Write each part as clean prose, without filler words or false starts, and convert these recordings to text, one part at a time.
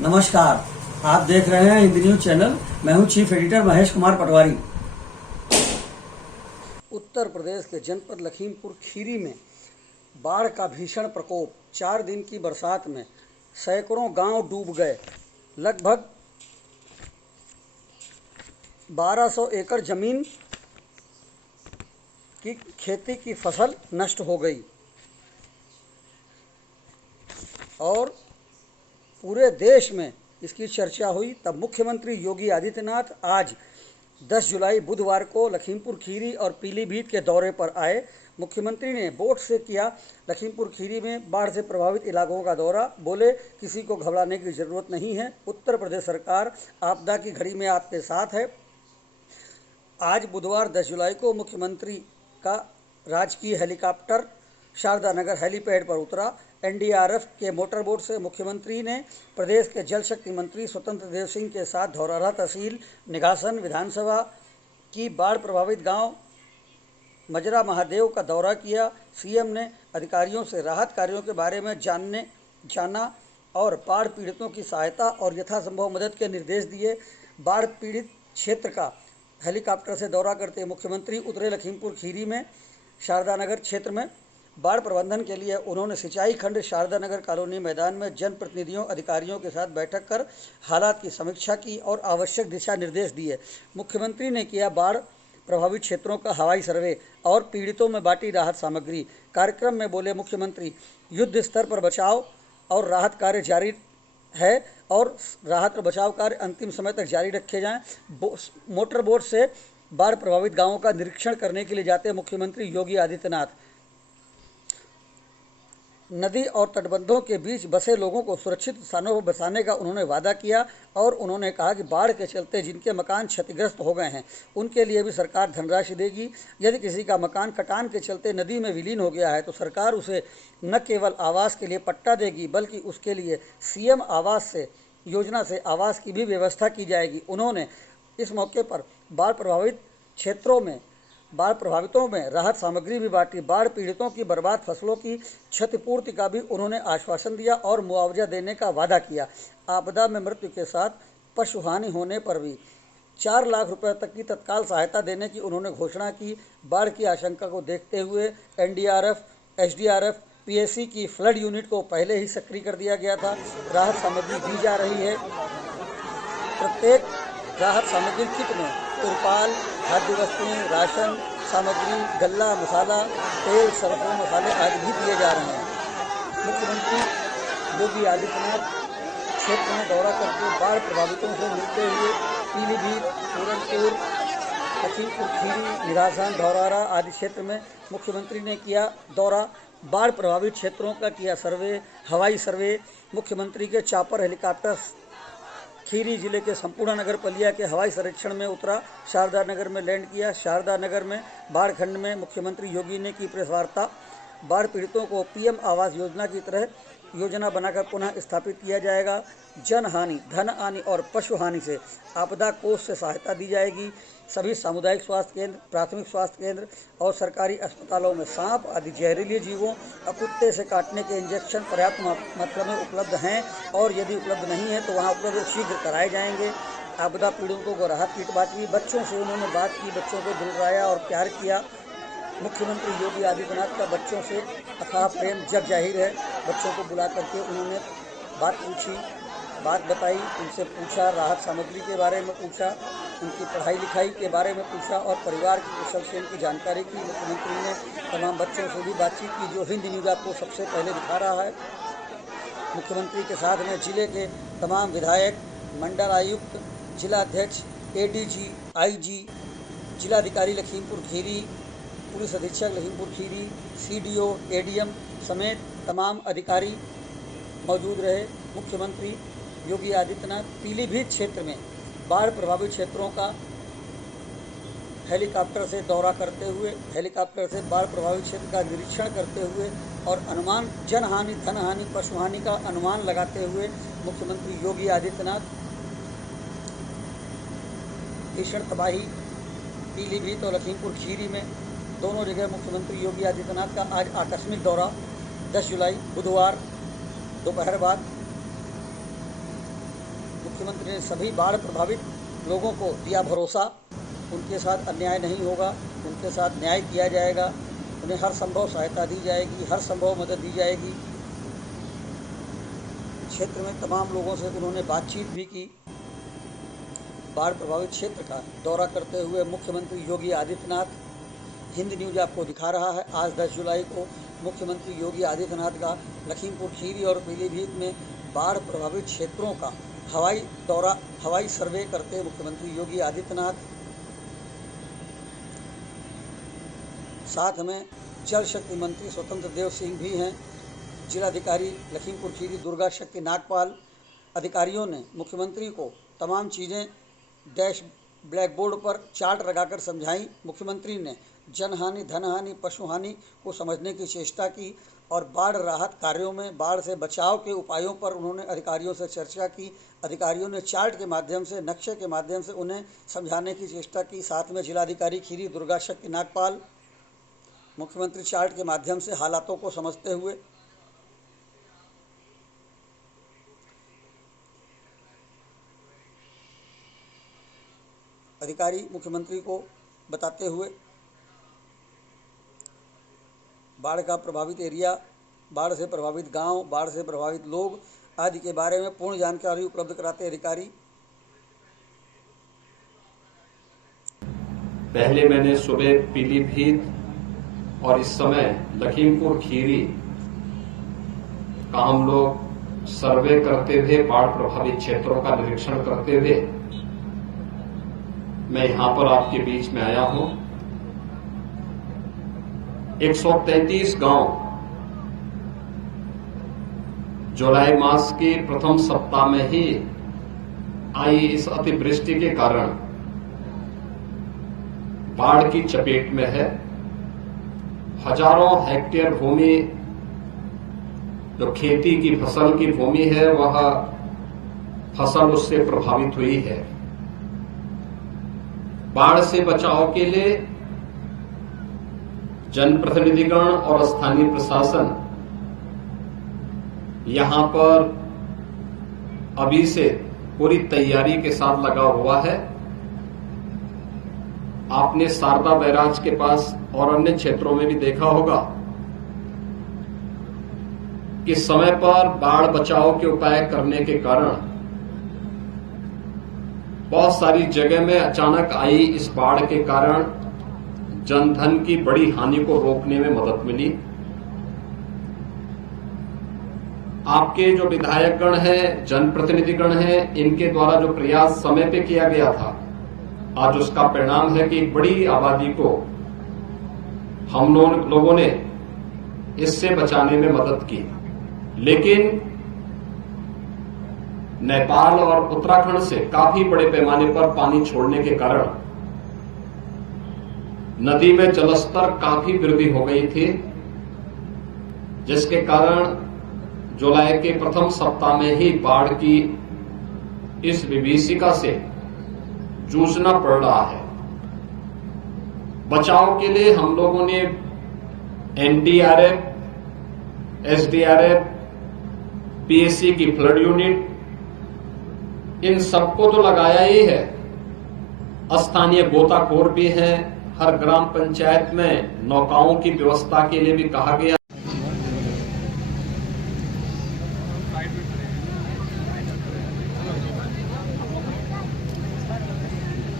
नमस्कार, आप देख रहे हैं हिंदी न्यूज चैनल। मैं हूं चीफ एडिटर महेश कुमार पटवारी। उत्तर प्रदेश के जनपद लखीमपुर खीरी में बाढ़ का भीषण प्रकोप। 4 दिन की बरसात में सैकड़ों गांव डूब गए। लगभग 1200 एकड़ जमीन की खेती की फसल नष्ट हो गई और पूरे देश में इसकी चर्चा हुई। तब मुख्यमंत्री योगी आदित्यनाथ आज 10 जुलाई बुधवार को लखीमपुर खीरी और पीलीभीत के दौरे पर आए। मुख्यमंत्री ने बोट से किया लखीमपुर खीरी में बाढ़ से प्रभावित इलाकों का दौरा। बोले, किसी को घबराने की ज़रूरत नहीं है, उत्तर प्रदेश सरकार आपदा की घड़ी में आपके साथ है। आज बुधवार 10 जुलाई को मुख्यमंत्री का राजकीय हेलीकॉप्टर शारदा नगर हेलीपैड पर उतरा। एनडीआरएफ के मोटर बोट से मुख्यमंत्री ने प्रदेश के जल शक्ति मंत्री स्वतंत्र देव सिंह के साथ धौरहरा तहसील निघासन विधानसभा की बाढ़ प्रभावित गांव मजरा महादेव का दौरा किया। सीएम ने अधिकारियों से राहत कार्यों के बारे में जाना और बाढ़ पीड़ितों की सहायता और यथासंभव मदद के निर्देश दिए। बाढ़ पीड़ित क्षेत्र का हेलीकॉप्टर से दौरा करते मुख्यमंत्री उतरे लखीमपुर खीरी में शारदा नगर क्षेत्र में। बाढ़ प्रबंधन के लिए उन्होंने सिंचाई खंड शारदा नगर कॉलोनी मैदान में जनप्रतिनिधियों अधिकारियों के साथ बैठक कर हालात की समीक्षा की और आवश्यक दिशा निर्देश दिए। मुख्यमंत्री ने किया बाढ़ प्रभावित क्षेत्रों का हवाई सर्वे और पीड़ितों में बांटी राहत सामग्री। कार्यक्रम में बोले मुख्यमंत्री, युद्ध स्तर पर बचाव और राहत कार्य जारी है और राहत और बचाव कार्य अंतिम समय तक जारी रखे जाएं। मोटर बोट से बाढ़ प्रभावित गांवों का निरीक्षण करने के लिए जाते मुख्यमंत्री योगी आदित्यनाथ नदी और तटबंधों के बीच बसे लोगों को सुरक्षित स्थानों पर बसाने का उन्होंने वादा किया और उन्होंने कहा कि बाढ़ के चलते जिनके मकान क्षतिग्रस्त हो गए हैं उनके लिए भी सरकार धनराशि देगी। यदि किसी का मकान कटान के चलते नदी में विलीन हो गया है तो सरकार उसे न केवल आवास के लिए पट्टा देगी बल्कि उसके लिए सीएम आवास से योजना से आवास की भी व्यवस्था की जाएगी। उन्होंने इस मौके पर बाढ़ प्रभावितों में राहत सामग्री भी बांटी। बाढ़ पीड़ितों की बर्बाद फसलों की क्षतिपूर्ति का भी उन्होंने आश्वासन दिया और मुआवजा देने का वादा किया। आपदा में मृत्यु के साथ पशुहानि होने पर भी 4 लाख रुपए तक की तत्काल सहायता देने की उन्होंने घोषणा की। बाढ़ की आशंका को देखते हुए एनडीआरएफ, एसडीआरएफ, पीएसी की फ्लड यूनिट को पहले ही सक्रिय कर दिया गया था। राहत सामग्री दी जा रही है। प्रत्येक राहत सामग्री किट में तिरपाल, खाद्य वस्तुएं, राशन सामग्री, गल्ला, मसाला, तेल, सरसों मसाले आदि भी दिए जा रहे हैं। मुख्यमंत्री योगी आदित्यनाथ क्षेत्र में दौरा करके बाढ़ प्रभावितों से मिलते हुए पीलीभीत, पूरनपुर, लखीमपुर खीरी, निघासन, धौरहरा आदि क्षेत्र में मुख्यमंत्री ने किया दौरा। बाढ़ प्रभावित क्षेत्रों का किया सर्वे, हवाई सर्वे। मुख्यमंत्री के चापर हेलीकॉप्टर खीरी जिले के संपूर्ण नगर पालिका के हवाई सर्वेक्षण में उतरा। शारदा नगर में लैंड किया। शारदा नगर में बाढ़ खंड में मुख्यमंत्री योगी ने की प्रेस वार्ता। बाढ़ पीड़ितों को पीएम आवास योजना की तरह योजना बनाकर पुनः स्थापित किया जाएगा। जन हानि, धन हानि और पशु हानि से आपदा कोष से सहायता दी जाएगी। सभी सामुदायिक स्वास्थ्य केंद्र, प्राथमिक स्वास्थ्य केंद्र और सरकारी अस्पतालों में सांप आदि जहरीले जीवों और कुत्ते से काटने के इंजेक्शन पर्याप्त मात्रा में उपलब्ध हैं और यदि उपलब्ध नहीं है तो वहां उपलब्ध शीघ्र कराए जाएंगे। आपदा पीड़ितों को राहत किट बांटी। बच्चों से उन्होंने बात की, बच्चों को दिलराया और प्यार किया। मुख्यमंत्री योगी आदित्यनाथ का बच्चों से अथाह प्रेम जग जाहिर है। बच्चों को बुला करके उन्होंने बात पूछी, बात बताई, उनसे पूछा, राहत सामग्री के बारे में पूछा, उनकी पढ़ाई लिखाई के बारे में पूछा और परिवार की कुशल क्षेम की जानकारी की। मुख्यमंत्री ने तमाम बच्चों से भी बातचीत की जो हिंद न्यूज़ आपको सबसे पहले दिखा रहा है। मुख्यमंत्री के साथ में जिले के तमाम विधायक, मंडल आयुक्त, जिलाध्यक्ष, एडीजी, आईजी, जिलाधिकारी लखीमपुर खीरी, पुलिस अधीक्षक लखीमपुर खीरी, सीडीओ, एडीएम समेत तमाम अधिकारी मौजूद रहे। मुख्यमंत्री योगी आदित्यनाथ पीलीभीत क्षेत्र में बाढ़ प्रभावित क्षेत्रों का हेलीकॉप्टर से दौरा करते हुए, हेलीकॉप्टर से बाढ़ प्रभावित क्षेत्र का निरीक्षण करते हुए और अनुमान जनहानि, धनहानि, पशुहानि का अनुमान लगाते हुए मुख्यमंत्री योगी आदित्यनाथ भीषण तबाही पीलीभीत और लखीमपुर खीरी में दोनों जगह मुख्यमंत्री योगी आदित्यनाथ का आज आकस्मिक दौरा 10 जुलाई बुधवार दोपहर बाद मुख्यमंत्री ने सभी बाढ़ प्रभावित लोगों को दिया भरोसा, उनके साथ अन्याय नहीं होगा, उनके साथ न्याय किया जाएगा, उन्हें हर संभव सहायता दी जाएगी, हर संभव मदद दी जाएगी। क्षेत्र में तमाम लोगों से उन्होंने बातचीत भी की। बाढ़ प्रभावित क्षेत्र का दौरा करते हुए मुख्यमंत्री योगी आदित्यनाथ, हिंद न्यूज आपको दिखा रहा है, आज 10 जुलाई को मुख्यमंत्री योगी आदित्यनाथ का लखीमपुर खीरी और पीलीभीत में बाढ़ प्रभावित क्षेत्रों का हवाई सर्वे करते मुख्यमंत्री योगी आदित्यनाथ। साथ में जल शक्ति मंत्री स्वतंत्र देव सिंह भी हैं। जिलाधिकारी लखीमपुर खीरी दुर्गा शक्ति नागपाल, अधिकारियों ने मुख्यमंत्री को तमाम चीज़ें डैश ब्लैक बोर्ड पर चार्ट लगाकर समझाई। मुख्यमंत्री ने जनहानि, धनहानि, पशुहानि को समझने की चेष्टा की और बाढ़ राहत कार्यों में बाढ़ से बचाव के उपायों पर उन्होंने अधिकारियों से चर्चा की। अधिकारियों ने चार्ट के माध्यम से, नक्शे के माध्यम से उन्हें समझाने की चेष्टा की। साथ में जिलाधिकारी खीरी दुर्गा शक्ति नागपाल मुख्यमंत्री चार्ट के माध्यम से हालातों को समझते हुए अधिकारी मुख्यमंत्री को बताते हुए बाढ़ का प्रभावित एरिया, बाढ़ से प्रभावित गांव, बाढ़ से प्रभावित लोग आदि के बारे में पूर्ण जानकारी उपलब्ध कराते अधिकारी। पहले मैंने सुबह पीलीभीत और इस समय लखीमपुर खीरी का हम लोग सर्वे करते हुए बाढ़ प्रभावित क्षेत्रों का निरीक्षण करते हुए मैं यहां पर आपके बीच में आया हूं। 133 गांव जुलाई मास के प्रथम सप्ताह में ही आई इस अतिवृष्टि के कारण बाढ़ की चपेट में है। हजारों हेक्टेयर भूमि जो खेती की फसल की भूमि है वह फसल उससे प्रभावित हुई है। बाढ़ से बचाव के लिए जनप्रतिनिधिगण और स्थानीय प्रशासन यहां पर अभी से पूरी तैयारी के साथ लगा हुआ है। आपने शारदा बैराज के पास और अन्य क्षेत्रों में भी देखा होगा कि समय पर बाढ़ बचाव के उपाय करने के कारण बहुत सारी जगह में अचानक आई इस बाढ़ के कारण जनधन की बड़ी हानि को रोकने में मदद मिली। आपके जो विधायकगण हैं, जनप्रतिनिधिगण हैं, इनके द्वारा जो प्रयास समय पे किया गया था, आज उसका परिणाम है कि एक बड़ी आबादी को हम लोगों ने इससे बचाने में मदद की। लेकिन नेपाल और उत्तराखंड से काफी बड़े पैमाने पर पानी छोड़ने के कारण नदी में जलस्तर काफी वृद्धि हो गई थी, जिसके कारण जुलाई के प्रथम सप्ताह में ही बाढ़ की इस विभीषिका से जूझना पड़ रहा है। बचाव के लिए हम लोगों ने एनडीआरएफ, एसडीआरएफ, पीएससी की फ्लड यूनिट, इन सबको तो लगाया ही है। स्थानीय गोताखोर भी हैं। हर ग्राम पंचायत में नौकाओं की व्यवस्था के लिए भी कहा गया।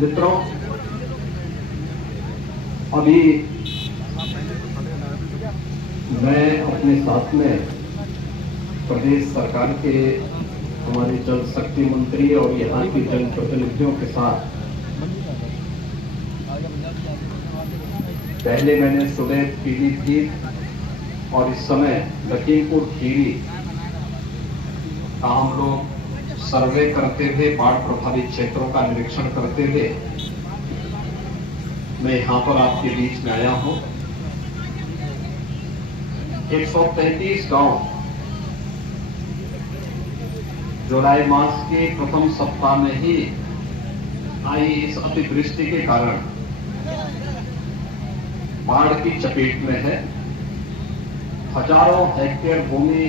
मित्रों, अभी मैं अपने साथ में प्रदेश सरकार के हमारे जल शक्ति मंत्री और यहाँ के जनप्रतिनिधियों के साथ पहले मैंने सुबह पीलीभीत और इस समय लखीमपुर खीरी का हम लोग सर्वे करते हुए बाढ़ प्रभावित क्षेत्रों का निरीक्षण करते हुए मैं यहाँ पर आपके बीच में आया हूँ। 133 गांव जुलाई मास के प्रथम सप्ताह में ही आई इस अतिवृष्टि के कारण बाढ़ की चपेट में है। हजारों हेक्टेयर भूमि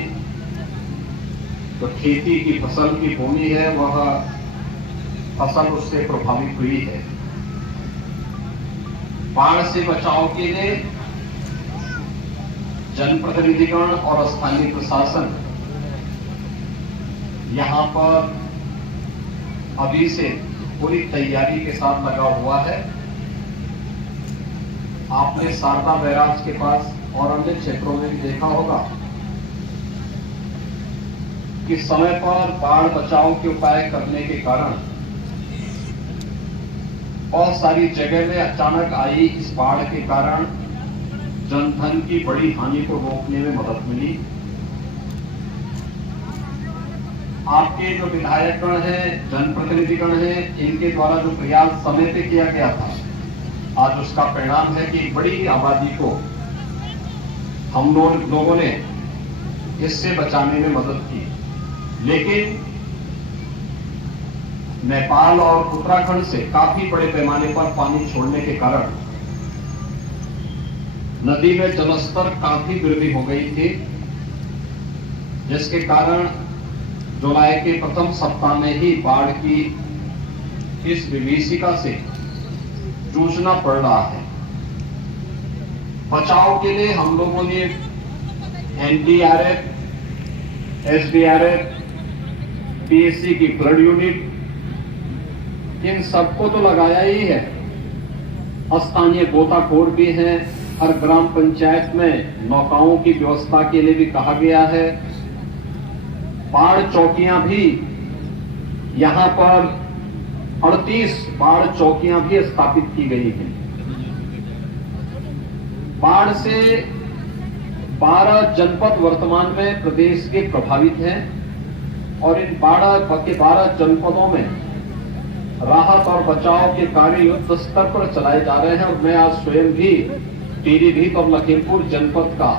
जो खेती की फसल की भूमि है वह फसल उससे प्रभावित हुई है। बाढ़ से बचाव के लिए जनप्रतिनिधिगण और स्थानीय प्रशासन यहां पर अभी से पूरी तैयारी के साथ लगा हुआ है। आपने शारदा बैराज के पास और अन्य क्षेत्रों में भी देखा होगा कि समय पर बाढ़ बचाव के उपाय करने के कारण बहुत सारी जगह में अचानक आई इस बाढ़ के कारण जनधन की बड़ी हानि को रोकने में मदद मिली। आपके जो विधायकगण हैं, जनप्रतिनिधिगण हैं, इनके द्वारा जो प्रयास समय पे किया गया था, आज उसका परिणाम है कि बड़ी आबादी को हम लोगों ने इससे बचाने में मदद की। लेकिन नेपाल और उत्तराखंड से काफी बड़े पैमाने पर पानी छोड़ने के कारण नदी में जलस्तर काफी वृद्धि हो गई थी, जिसके कारण जुलाई के प्रथम सप्ताह में ही बाढ़ की इस विभीषिका से जूझना पड़ रहा है। बचाव के लिए हम लोगों ने एनडीआरएफ, एसडीआरएफ, पीएससी की फ्लड यूनिट, इन सबको तो लगाया ही है। स्थानीय गोताखोर भी हैं। हर ग्राम पंचायत में नौकाओं की व्यवस्था के लिए भी कहा गया है। बाढ़ चौकियां भी यहां पर 38 बाढ़ चौकियां भी स्थापित की गई हैं। बाढ़ से 12 जनपद वर्तमान में प्रदेश के प्रभावित हैं और इन 12 जनपदों में राहत और बचाव के कार्य युद्ध स्तर पर चलाए जा रहे हैं। और मैं आज स्वयं भी पीलीभीत और लखीमपुर जनपद का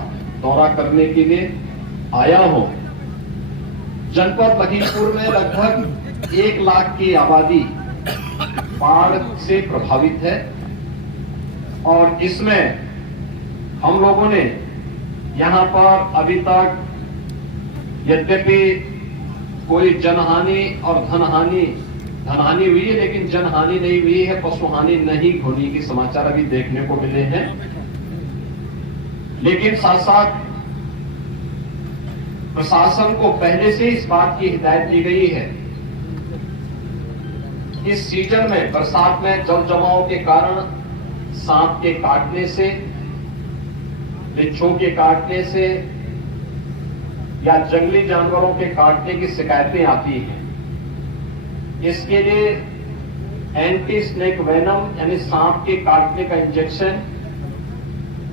दौरा करने के लिए आया हूं। जनपद लखीमपुर में लगभग 1 लाख की आबादी बाढ़ से प्रभावित है और इसमें हम लोगों ने यहां पर अभी तक यद्यपि कोई जनहानि और धनहानि हुई है, लेकिन जनहानि नहीं हुई है, पशुहानि नहीं होने के समाचार अभी देखने को मिले हैं। लेकिन साथ साथ प्रशासन को पहले से इस बात की हिदायत दी गई है, इस सीजन में बरसात में जल जमाव के कारण सांप के काटने से, बिच्छू के काटने से या जंगली जानवरों के काटने की शिकायतें आती हैं। इसके लिए एंटी स्नेक वेनम यानी सांप के काटने का इंजेक्शन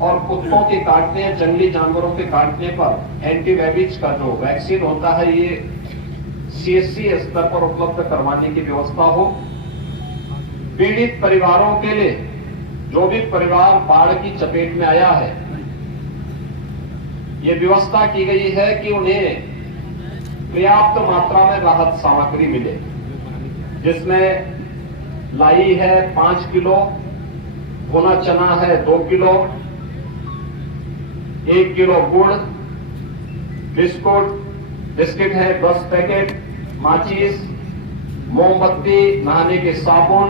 और कुत्तों के काटने या जंगली जानवरों के काटने पर एंटी रेबीज का जो वैक्सीन होता है, ये सीएससी स्तर पर उपलब्ध करवाने की व्यवस्था हो। पीड़ित परिवारों के लिए, जो भी परिवार बाढ़ की चपेट में आया है, ये व्यवस्था की गई है कि उन्हें पर्याप्त मात्रा में राहत सामग्री मिले, जिसमें लाई है 5 किलो, भुना चना है 2 किलो, 1 किलो गुड़, बिस्किट है 10 पैकेट, माचिस, मोमबत्ती, नहाने के साबुन,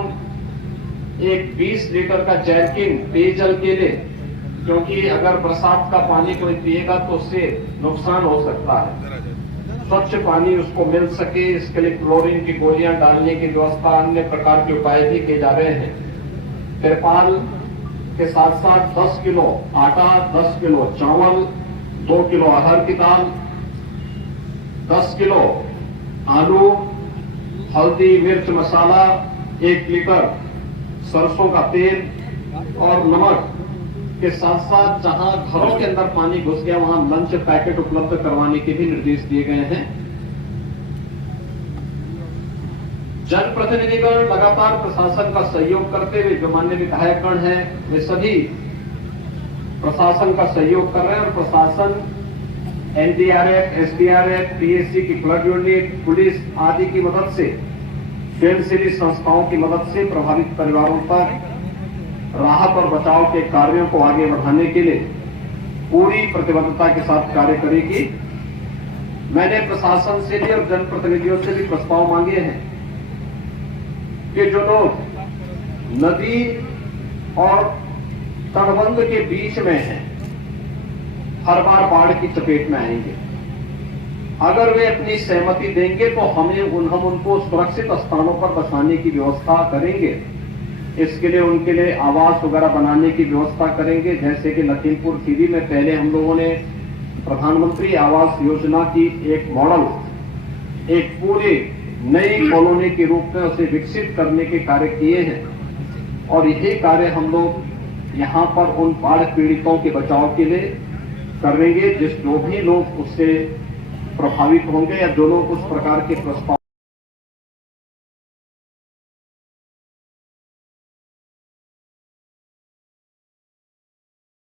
एक 20 लीटर का जैरकिन पेयजल के लिए, क्योंकि अगर बरसात का पानी कोई पिएगा तो उससे नुकसान हो सकता है। स्वच्छ पानी उसको मिल सके, इसके लिए क्लोरीन की गोलियां डालने की व्यवस्था, अन्य प्रकार के उपाय भी किए जा रहे हैं। तिरपाल के साथ साथ 10 किलो आटा, 10 किलो चावल, 2 किलो अरहर की दाल, 10 किलो आलू, हल्दी, मिर्च मसाला, 1 लीटर सरसों का तेल और नमक के साथ साथ जहां घरों के अंदर पानी घुस गया वहां लंच पैकेट उपलब्ध करवाने के भी निर्देश दिए गए हैं। जनप्रतिनिधिगण लगातार प्रशासन का सहयोग करते हुए, जो माननीय विधायकगण हैं, वे सभी प्रशासन का सहयोग कर रहे हैं और प्रशासन एनडीआरएफ, एसडीआरएफ, पीएससी की फ्लड यूनिट, पुलिस आदि की मदद से, स्वयंसेवी संस्थाओं की मदद से प्रभावित परिवारों पर राहत और बचाव के कार्यों को आगे बढ़ाने के लिए पूरी प्रतिबद्धता के साथ कार्य करेगी। मैंने प्रशासन से भी और जनप्रतिनिधियों से भी प्रस्ताव मांगे हैं कि जो लोग नदी और तटबंध के बीच में हैं, हर बार बाढ़ की चपेट में आएंगे। अगर वे अपनी सहमति देंगे तो हम उनको सुरक्षित स्थानों पर बसाने की व्यवस्था करेंगे। इसके लिए उनके लिए आवास वगैरह बनाने की व्यवस्था करेंगे। जैसे कि लखीमपुर खीरी में पहले हम लोगों ने प्रधानमंत्री आवास योजना की एक मॉडल, एक पूरी नई कॉलोनी के रूप में उसे विकसित करने के कार्य किए हैं और यही कार्य हम लोग यहां पर उन बाढ़ पीड़ितों के बचाव के लिए करेंगे। जो भी लोग उससे प्रभावित होंगे या जो लोग उस प्रकार के प्रस्ताव